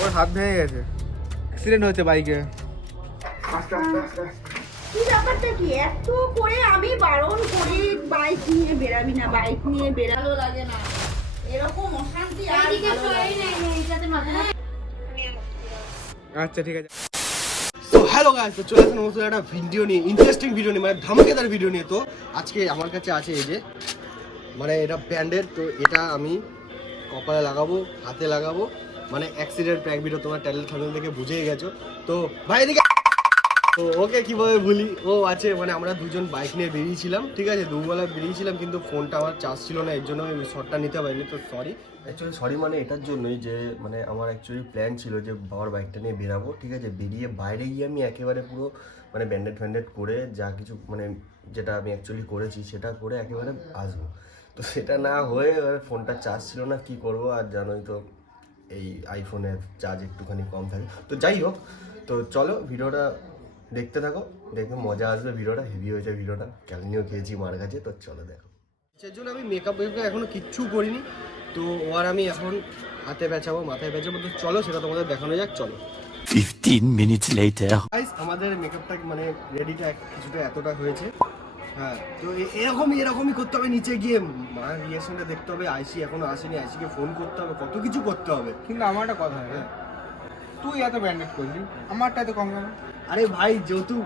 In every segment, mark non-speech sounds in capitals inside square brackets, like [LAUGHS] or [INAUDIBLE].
ওর হাত ভেঙে গেছে। অ্যাক্সিডেন্ট হয়েছে বাইকে। কি ব্যাপারটা কি? এত করে আমি বারণ করি বাইক নিয়ে বেরাবি না বাইক নিয়ে বেরালো লাগে না। এরকম অশান্তি আর ভালো লাগে না। আচ্ছা ঠিক আছে। তো হ্যালো গাইস তো চলে আসেন নতুন একটা ভিডিও নিয়ে ইন্টারেস্টিং ভিডিও নিয়ে মানে ধামাকেদার ভিডিও নিয়ে। তো আজকে আমার কাছে আছে এই যে মানে এটা ব্যান্ডের তো এটা আমি কপালে লাগাবো, হাতে লাগাবো। মানে অ্যাক্সিডেন্ট প্র্যাঙ্ক ভিডিও তোমার ট্যালেন্ট থামেল থেকে বুঝেই গেছো। তো ভাই এদিকে তো ওকে কীভাবে বলি ও আছে মানে আমরা দুজন বাইক নিয়ে বেরিয়েছিলাম, ঠিক আছে? দুবেলা বেরিয়েছিলাম, কিন্তু ফোনটা আমার চার্জ ছিল না, এর জন্য আমি শটটা নিতে পারিনি, তো সরি অ্যাকচুয়ালি সরি মানে এটার জন্যই যে মানে আমার অ্যাকচুয়ালি প্ল্যান ছিল যে বাবার বাইকটা নিয়ে বেরাবো, ঠিক আছে? বেরিয়ে বাইরে গিয়ে আমি একেবারে পুরো মানে ব্যান্ডেড ফ্যান্ডেড করে যা কিছু মানে যেটা আমি অ্যাকচুয়ালি করেছি, সেটা করে একেবারে আসব। তো সেটা না হয়ে এবার ফোনটা চার্জ ছিল না কি করব আর জানোই তো এই আইফোনের চার্জ একটুখানি কম থাকে। তো যাই হোক তো চলো ভিডিওটা দেখতে থাকো দেখবে মজা আসবে ভিডিওটা হেভি হয়েছে ভিডিওটা ক্যালনিও খেয়েছি মার কাছে তো চলো দেখো। সেজন্য আমি মেকআপ ওয়েকআপ এখনও কিচ্ছু করিনি তো ও আর আমি এখন হাতে পেঁচাবো মাথায় পেঁচাবো তো চলো সেটা তোমাদের দেখানো যাক চলো। 15 minutes later. গাইস আমাদের মেকআপটা মানে রেডিটা কিছুটা এতটা হয়েছে। হ্যাঁ তো এরকমই এরকমই করতে হবে নিচে গিয়ে। মার রিয়েকশনটা দেখতে হবে আইসি এখনও আসেনি আইসিকে ফোন করতে হবে কত কিছু করতে হবে। কিন্তু আমার একটা কথা হয়। তুই এত ব্যান্ডেড করলি আমারটা এত কম কেন? আরে ভাই যেহেতু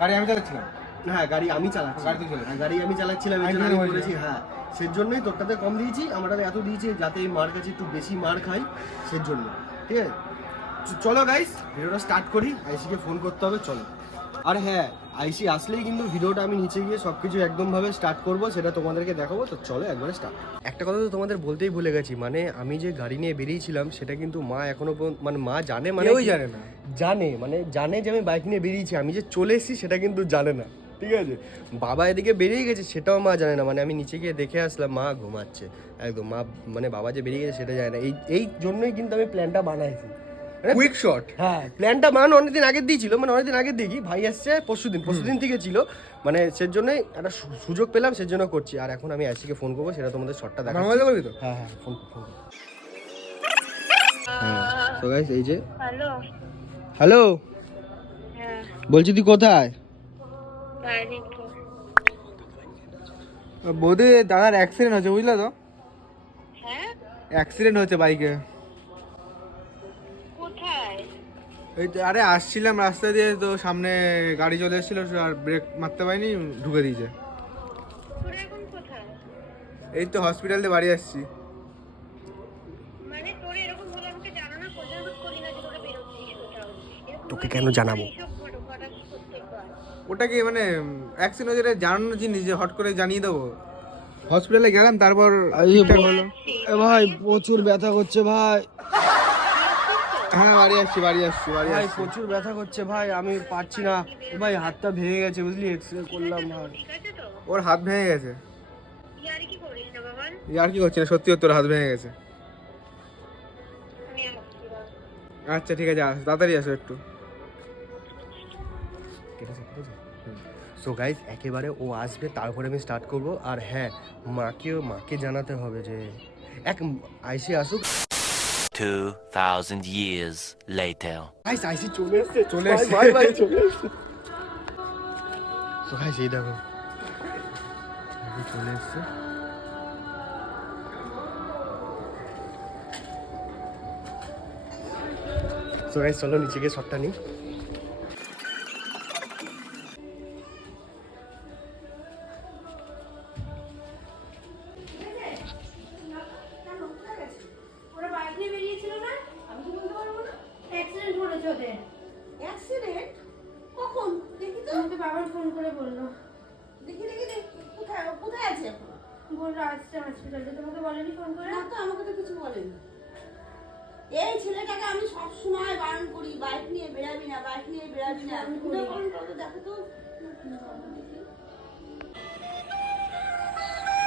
গাড়ি আমি চালাচ্ছিলাম। হ্যাঁ গাড়ি আমি চালাচ্ছি। গাড়ি তুই হ্যাঁ, গাড়ি আমি চালাচ্ছিলাম আমি আমি বলছি। হ্যাঁ সেজন্যই তোরটাতে কম দিয়েছি আমারটাতে এত দিয়েছি যাতে এই মার কাছে একটু বেশি মার খাই সেজন্য। ঠিক আছে? চলো গাইস ভিডিওটা স্টার্ট করি আইসিকে ফোন করতে হবে চলো। আর হ্যাঁ আইসি আসলেই কিন্তু ভিডিওটা আমি নিচে গিয়ে সব কিছু একদমভাবে স্টার্ট করব সেটা তোমাদেরকে দেখাবো তো চলো একবারে স্টার্ট একটা কথা তো তোমাদের বলতেই ভুলে গেছি মানে আমি যে গাড়ি নিয়ে বেরিয়েছিলাম সেটা কিন্তু মা এখনও পর্যন্ত মানে মা জানে মানে ওই জানে না। জানে মানে জানে যে আমি বাইক নিয়ে বেরিয়েছি আমি যে চলে এসেছি সেটা কিন্তু জানে না ঠিক আছে? বাবা এদিকে বেরিয়ে গেছে সেটাও মা জানে না মানে আমি নিচে গিয়ে দেখে আসলাম মা ঘুমাচ্ছে একদম মা মানে বাবা যে বেরিয়ে গেছে সেটা জানে না এই এই জন্যই কিন্তু আমি প্ল্যানটা বানাইছি। কুইক শট হ্যাঁ প্ল্যানটা বানানো অনেকদিন আগের দিয়ে ছিল মানে অনেকদিন আগের দিকে ভাই আসছে পরশু দিন পরশু দিন থেকে ছিল। মানে সেজন্যই একটা সু- সুযোগ পেলাম সেজন্য করছি। আর এখন আমি আইসিকে ফোন করব সেটা তোমাদের শর্টটা দেখা করবি তো? হ্যাঁ হ্যাঁ ফোন ফোন হ্যাঁ তো গাইস এই যে হ্যালো। হ্যালো? হ্যাঁ। বলছি তুই কোথায়? বৌদি দাদার অ্যাক্সিডেন্ট হয়েছে বুঝলে তো? হ্যাঁ? অ্যাক্সিডেন্ট হয়েছে বাইকে ওই তো আরে আসছিলাম রাস্তা দিয়ে তো সামনে গাড়ি চলে এসেছিল আর ব্রেক মারতে পারিনি ঢুকে দিয়েছে। তোরা এখন কোথায়? এই তো হসপিটাল দিয়ে বাড়ি আসছি। মানে তোকে কেন জানাব? ওটা কি মানে অ্যাক্সিডেন্ট হয়েছে জানানোর জিনিস যে হট করে জানিয়ে দেবো? হসপিটালে গেলাম তারপর ঠিকঠাক হলো। এ ভাই প্রচুর ব্যথা করছে ভাই। হ্যাঁ বাড়ি আসছি বাড়ি আসছি বাড়ি ভাই আসছি। প্রচুর ব্যথা করছে ভাই আমি পারছি না। ভাই হাতটা ভেঙে গেছে বুঝলি? এক্সরে করলাম ভাই। ওর হাত ভেঙে গেছে। ইয়ারি কি আর কি করছি না? সত্যি তোর হাত ভেঙে গেছে। আচ্ছা ঠিক আছে আস তাড়াতাড়ি আসো একটু। সো গাইজ একেবারে ও আসবে তারপরে আমি স্টার্ট করব। আর হ্যাঁ মাকেও মাকে জানাতে হবে যে এক আইসি আসুক। 2,000 years later. গাইস আইসি চলে এসেছে চলে এসছে। ভাই ভাই চলে এসেছে তো গাইস এই দেখো চলে এসেছে তো গাইস চলো নিচে গিয়ে শটটা নিই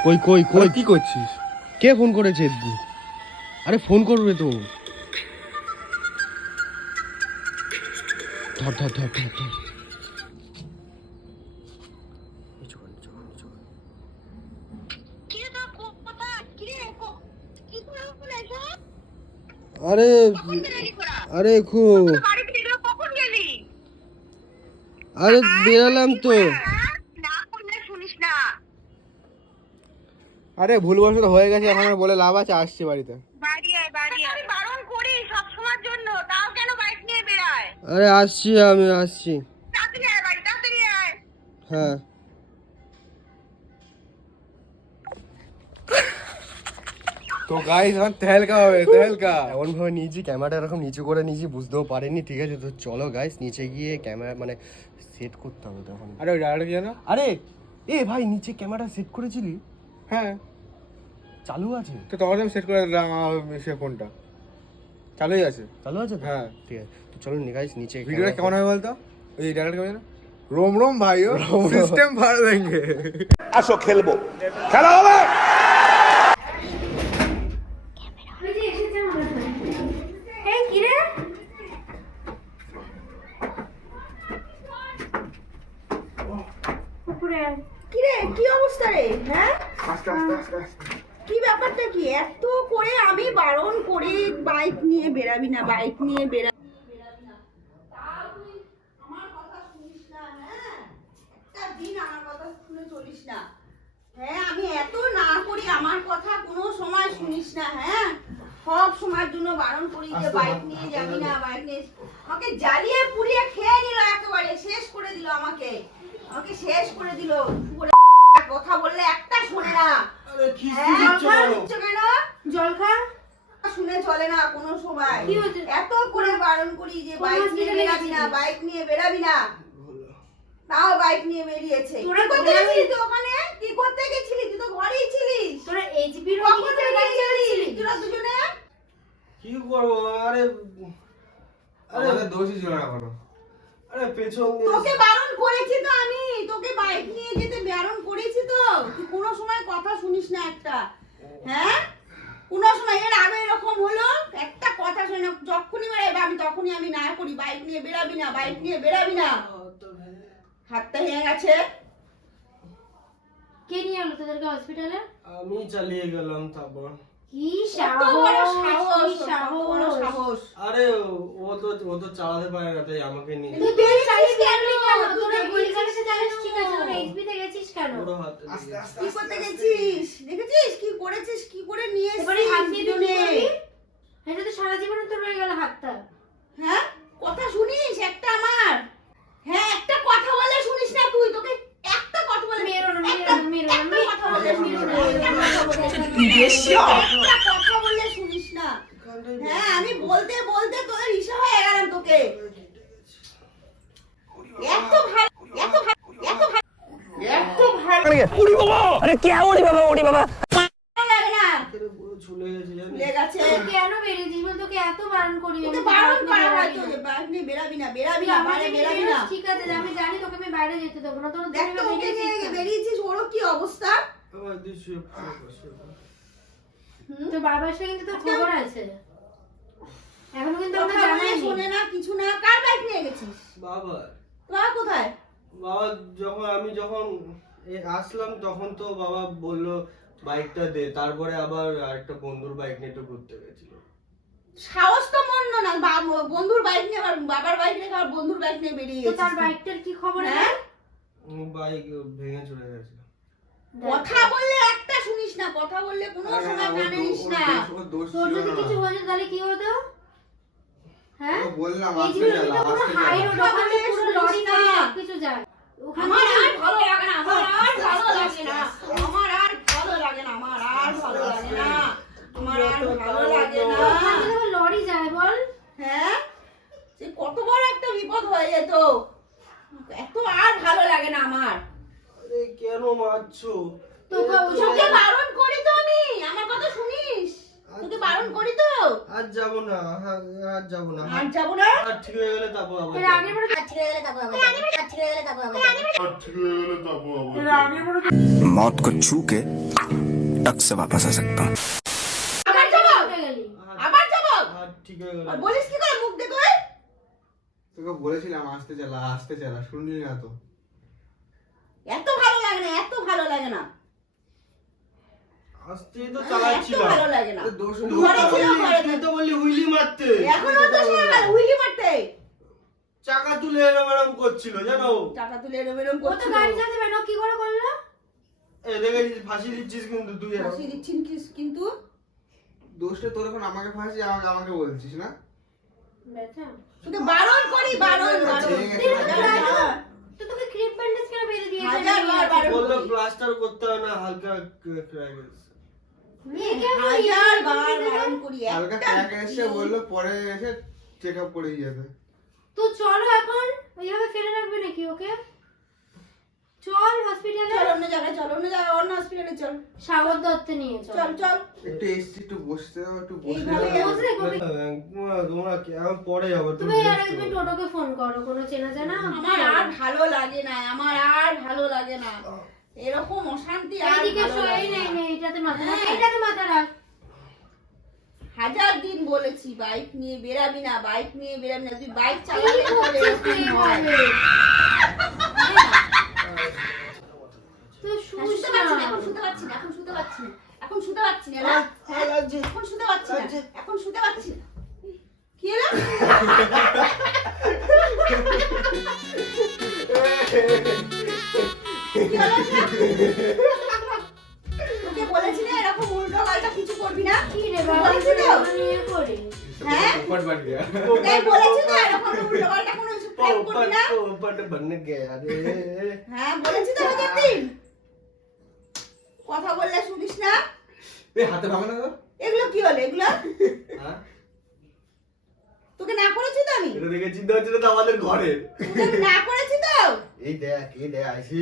কই কই কই? কি করছিস? কে ফোন করেছে আরে ফোন করবে তো। ধর ধর ধর ধর ধর। নিচু কর, নিচু আরে বেরালাম তো। হ্যাঁ? আরে ভুলবশত হয়ে গেছে এখন বলে লাভ আছে আসছি বাড়িতে। আরে আসছি আমি আসছি। আমি তো গাইস আমার তেলকা হবে তেলকা। এমন ভাবে নিয়েছি ক্যামেরাটা এরকম নিচু করে নিয়েছি বুঝতেও পারেনি ঠিক আছে? তো চলো গাইস নিচে গিয়ে ক্যামেরা মানে সেট করতে হবে তখন। আরে ওই ডায়ারেক্ট জানো আরে এ ভাই নিচে ক্যামেরা সেট করেছিলি? হ্যাঁ। চালু আছে? তো তখন সেট করে দিলাম সে ফোনটা চালুই আছে। চালু আছে হ্যাঁ। ঠিক আছে। তো চলো গাইস নিচে ভিডিওটা কেমন হবে বলতো? ওই ডায়ারেক্ট কেমন রোম রোম ভাই সিস্টেম ভালো দেঙ্গে আসো খেলব। খেলা হবে! করে আমি বারণ করি বাইক নিয়ে বেরাবি না বাইক নিয়ে বেরা বেরাবি না। তাও তুই আমার কথা শুনিস হ্যাঁ? একটা দিন আমার কথা শুনে না। হ্যাঁ আমি এত না করি আমার কথা কোনো সময় শুনিস না হ্যাঁ সব সময়ের জন্য বারণ করি যে বাইক নিয়ে যাবি না বাইক নিয়ে আমাকে জ্বালিয়ে পুড়িয়ে খেয়ে নিল একেবারে শেষ করে দিল আমাকে আমাকে শেষ করে দিল কথা বললে একটা শোনে না হ্যাঁ, জল খা? শুনে চলে না কোনো সময়। কি এত করে বারণ করি যে বাইক নিয়ে বেরাবি না বাইক নিয়ে বেরাবি না। তাও বাইক নিয়ে বেরিয়েছে। তোরা কি করতে ঘোরাঘুরি- গেছিলি তুই ওখানে? কি করতে গেছিলি? তুই তো ঘরেই ছিলিস। তোরা এইচপি কখন থেকে গেছিলি তোরা দুজনে? কি করব? আরে আমাদের দোষই ছিল না কোনো। আরে পেছন দিয়ে তোকে বারণ করেছি তো আমি। তোকে বাইক নিয়ে যেতে বারণ করেছি তো। তুই কোনো সময় কথা শুনিস না একটা। হ্যাঁ? কোনো সময় এর আগে এরকম হলো একটা কথা শুনে যখনই বেরাবি আমি তখনই আমি না করি বাইক নিয়ে বেরাবি না বাইক নিয়ে বেরাবি না। হাতটা ভেঙে গেছে। কে নিয়ে গেল তোদেরকে হসপিটালে আমি চালিয়ে গেলাম তারপর। কি সাহস আরে ও তো ও তো চালাতে পারে না তাই আমাকে নিয়ে তুই তুই চালিয়ে কেন? কেন? তুই তোরা দেখেছিস গুলিগালাতে ঠিক আছে তোরা কেন? এইচপিতে গেছিস কেন? পুরো হাতে কি করতে গেছিস দেখেছিস? কি করেছিস? কি করে নিয়ে এবারে হাত দিয়ে তুই কি দুজনে? করবি? এটা তো সারা জীবনে তোর রয়ে গেল হাতটা। হ্যাঁ? কথা শুনিস? একটা আমার। হ্যাঁ একটা কথা বলে শুনিস না তুই। তোকে একটা কথা বলে মেরো মেরো মেরো কথা বলে মেরো শুনিস না, না মেরো না, একটা কথা বলে- একটা কথা বললে শুনিস না হ্যাঁ আমি বলতে বলতে তোর ইসা হয়ে গেলাম তোকে এত ভালো এত ভালো এত ভালো এত ভালো লাগে না পুরো ঝুলে গেছে জানিস ভুলে গেছে তুই কেন বেরিয়েছিস বল? তোকে এত বারণ করি বারণ করা বেরোবি হয়তো। না। যে বাইক নিয়ে বেরাবি না বেরাবি না বাইরে বেরাবি না। ঠিক আছে আমি জানি তোকে আমি বাইরে যেতে দেবো না তোর দেখ তো ওকে নিয়ে বেরিয়েছিস ওরও কি অবস্থা? আবার দিয়ে শুয়ে পড়ে বসে। তোর বাবার সাথে কিন্তু তোর খবর আছে। এখনও কিন্তু আমরা কথা বলে না কিছু না কার বাইক নিয়ে গেছিস? বাবা বাবা কোথায়? বাবা যখন আমি যখন আসলাম তখন তো বাবা বলল বাইকটা দে। তারপরে আবার আরেকটা বন্ধুর বাইক নিয়ে একটু ঘুরতে গেছিল। সাহস তো মন্দ না। বন্ধুর বাইক নিয়ে আবার বাবার বাইক নিয়ে আবার বন্ধুর বাইক নিয়ে বেরিয়ে তো গেছিস তার বাইকটার কি খবর হ্যাঁ? বাইক ভেঙে চলে গেছে কথা বললে একটা শুনিস না কথা বললে কোনো সময় কানে নিস না। তোর যদি কিছু হয়ে তাহলে কি হতো? হ্যাঁ? বললাম আসতে পুরো আসতে বলে পুরো লরি না। গাড়ি সবকিছু যায়। আমার আর ভালো লাগে না আমার আর ভালো লাগে না আমার আর ভালো লাগে না আমার আর ভালো লাগে না আমার আর ভালো লাগে না। লরি যায় বল। হ্যাঁ? সে কত বড় একটা বিপদ হয়ে যেত। এত আর ভালো লাগে না আমার। কেন মারছো? তোকে বারণ করি তো আমি আমার কথা শুনিস? তোকে বারণ করি তো আর যাবো না আর আর যাবো না আর যাবো না আর ঠিক হয়ে গেলে তারপর আবার এর যাবো। আগের বারে मौत को छू के टक से वापस आ सकता हूँ আবার যাবো উঠে গেলি আবার যাবো আর ঠিক হয়ে গেলে আর বলিস কি করে মুখ দে তুই তোকে বলেছিলাম আসতে চালা আসতে চালা শুনলি না তো এত ভালো লাগে না এত ভালো লাগে না আস্তেই তো চালাচ্ছিলাম। ভালো লাগে না। দোষ তুই তো বললি- ঘরে তুই তো বললি হুইলি মারতে। এখনও তো হুইলি মারতে। চাকা তুলে এরম এরম করছিল জানো? টাকা তুলে এরম এরম ও তো গাড়ি চালাতে পারে না, কি করে করল এ দেখে ফাঁসি দিচ্ছিস কিন্তু তুই ফাঁসি দিচ্ছেন কিন্তু? দোষটা তোর এখন আমাকে ফাঁসি আমাকে আমাকে বলছিস না? তোকে বারণ করি বারণ বারণ। ঠিক আছে, হাজার বার, তো তোকে ক্রিপ ব্যান্ডেজ কেন বেঁধে দিয়েছে? হাজার বার বারণ বলল করি। প্লাস্টার করতে হয় না হালকা ক্র্যাক পরে এসে চেক আপ করে যাবে। তো চলো এখন ওইভাবে ফেলে রাখবে নাকি ওকে? চল হসপিটালে চল অন্য জায়গায় চল অন্য জায়গায় অন্য হসপিটালে চল। সাগর দত্তে নিয়ে চল। চল চল। একটু এসছি একটু বসতে দাও একটু বসতে দাও তোমরা কেমন পরে যাব তুমি আর একদিন টোটোকে ফোন করো কোনো চেনা জানা? আমার আর ভালো লাগে না আমার আর ভালো লাগে না। এরকম অশান্তি আর এই লাগে নেই নেই এটাতে মাথা রাখ হ্যাঁ। এটাতে মাথা রাখ হাজার দিন বলেছি বাইক নিয়ে বেরাবি না বাইক নিয়ে বেরাবি না তুই বাইক হয়। হ্যাঁ, শুস শুতে। পারছি না, এখন শুতে পারছি না এখন শুতে পারছি না এখন শুতে পারছি না? হ্যাঁ, এখন শুতে পারছি না এখন শুতে পারছি না কি হলো [LAUGHS] তোকে বলেছি না এরকম উল্টো পাল্টা কিছু করবি না? কি রে বাবা? বলেছি তো? হ্যাঁ? উপর বাড়ি গিয়া। তাই বলেছি তো এরকম উল্টো পাল্টা কোনো কিছু করবি না? হ্যাঁ বলেছি তো হাজার দিন কথা বললে শুনিস না? এই হাতে ভাঙো না তো এগুলো কি হলো এগুলো? হ্যাঁ? তোকে না করেছি তো আমি? এটা দেখে চিন্তা হচ্ছে না তো আমাদের আমি না করেছি তো? এই দেখ এই দেখ আইসি।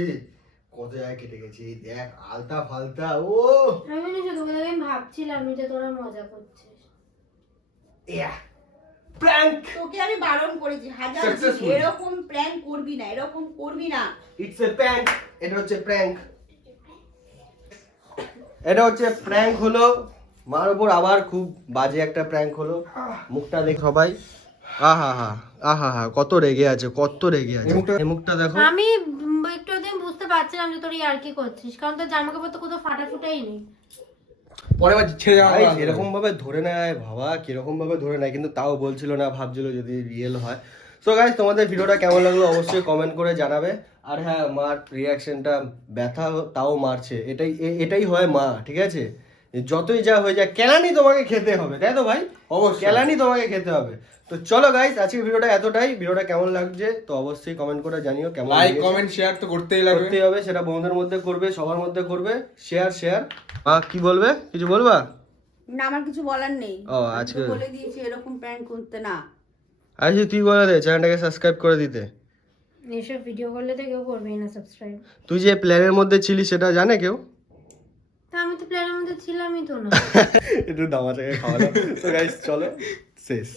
কত জায়গায় কেটে গেছে এই দেখ আলতা ফালতা ও! আমি হয় তোকে দেখে আমি ভাবছিলাম যে তোরা মজা করছিস। প্র্যাঙ্ক তোকে আমি বারণ করেছি হাজার এরকম প্র্যাঙ্ক করবি না এরকম করবি না। ইটস এ প্র্যাঙ্ক এটা হচ্ছে প্র্যাঙ্ক এটা হচ্ছে প্র্যাঙ্ক হলো মার উপর আবার খুব বাজে একটা প্র্যাঙ্ক হলো। মুখটা দেখ সবাই। আহা হা আহা হা কত রেগে আছে কত রেগে আছে। মুখটা- মুখটা দেখো। আমি একটু দিন বুঝতে পারছিলাম যে তোর আর কি করছিস কারণ তোর জামা কাপড় তো কোথাও ফাটা ফুটাই নেই পরে আবার ছেড়ে যাওয়া ভাই এরকম ভাবে ধরে নেয় বাবা কীরকম ভাবে ধরে নেয় কিন্তু তাও বলছিল না ভাবছিল যদি রিয়েল হয়। সো গাইজ তোমাদের ভিডিওটা কেমন লাগল অবশ্যই কমেন্ট করে জানাবে। আর হ্যাঁ মার রিয়াকশনটা ব্যথা তাও মারছে। এটাই এ- এটাই হয় মা ঠিক আছে? যতই যা হয়ে যায় কেলানি তোমাকে খেতে হবে তাই তো ভাই? অবশ্যই। কেলানি তোমাকে খেতে হবে। তো চলো গাইস আজকের ভিডিওটা এতটাই। ভিডিওটা কেমন লাগছে তো অবশ্যই কমেন্ট করে জানিও কেমন লাইক কমেন্ট শেয়ার তো করতেই লাগবে। করতেই হবে সেটা বন্ধুদের মধ্যে করবে সবার মধ্যে করবে। শেয়ার শেয়ার মা কি বলবে? কিছু বলবা? না আমার কিছু বলার নেই। ও, আজকে- বলে দিয়েছি এরকম প্র্যাঙ্ক করতে না। আচ্ছা তুই বলে দে চ্যানেলটাকে সাবস্ক্রাইব করে দিতে। এসব ভিডিও করলে তো কেউ করবেই না সাবস্ক্রাইব তুই যে প্ল্যানের মধ্যে ছিলি সেটা জানে কেউ? তা আমি তো প্ল্যানের মধ্যে ছিলামই তো না। [LAUGHS] একটু দামা চাকে খাওয়া তো গাইস চলো শেষ।